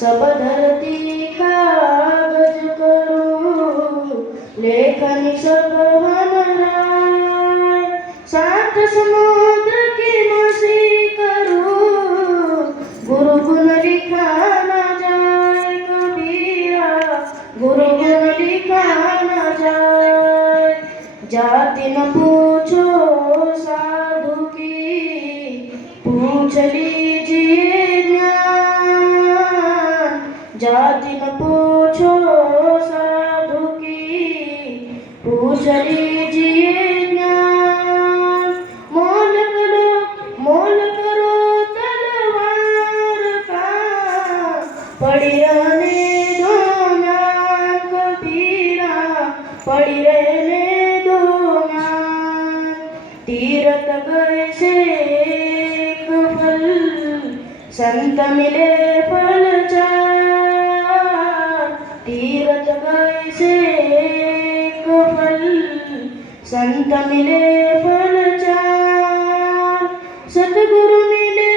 सब धरती कागज करूं, लेखनी सब वनराय। सात समुद्र की मसी करूं, गुरु गुण लिखा न जाए कबीरा, गुरु गुण लिखा न जाए। जाति न पूछो साधु की, पूछ लीजिए ज्ञान। जाति न पूछो साधु की, पूछ लीजिए ज्ञान। मोल करो तलवार का, पड़ी रहने दो ना कबीरा, पड़ी रहने दो ना। तीरथ गए से एक फल, संत मिले फल चार। तीरथ गए से एक फल, संत मिले फल चार। सतगुरु मिले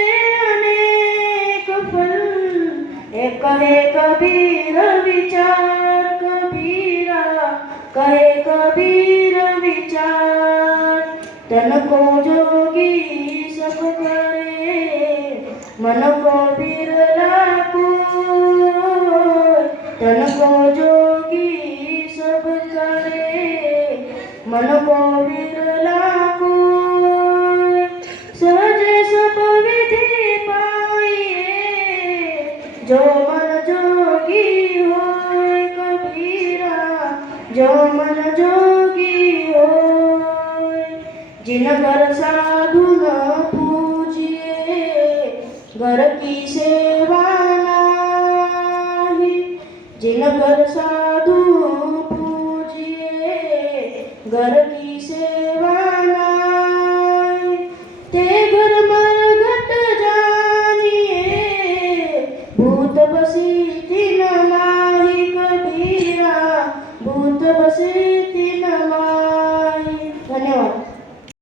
अनेक फल, एक कहे कबीर विचार कबीरा, कहे कबीर विचार। तन को जोगी सब करे, मन को बिरला कोय। तन को जोगी सब करे, मन को बिरला कोय। सहज सब विधि पाइए, जो मन जोगी होय कबीरा, जो मन जोगी होय। जिन घर साधु न पूजिए, घर की सेवा नाही। जिन घर साधु पूजिए, घर की सेवा नाही। ते घर मरघट जानिए, भूत बसी तिन नाही कबीरा, भूत बसी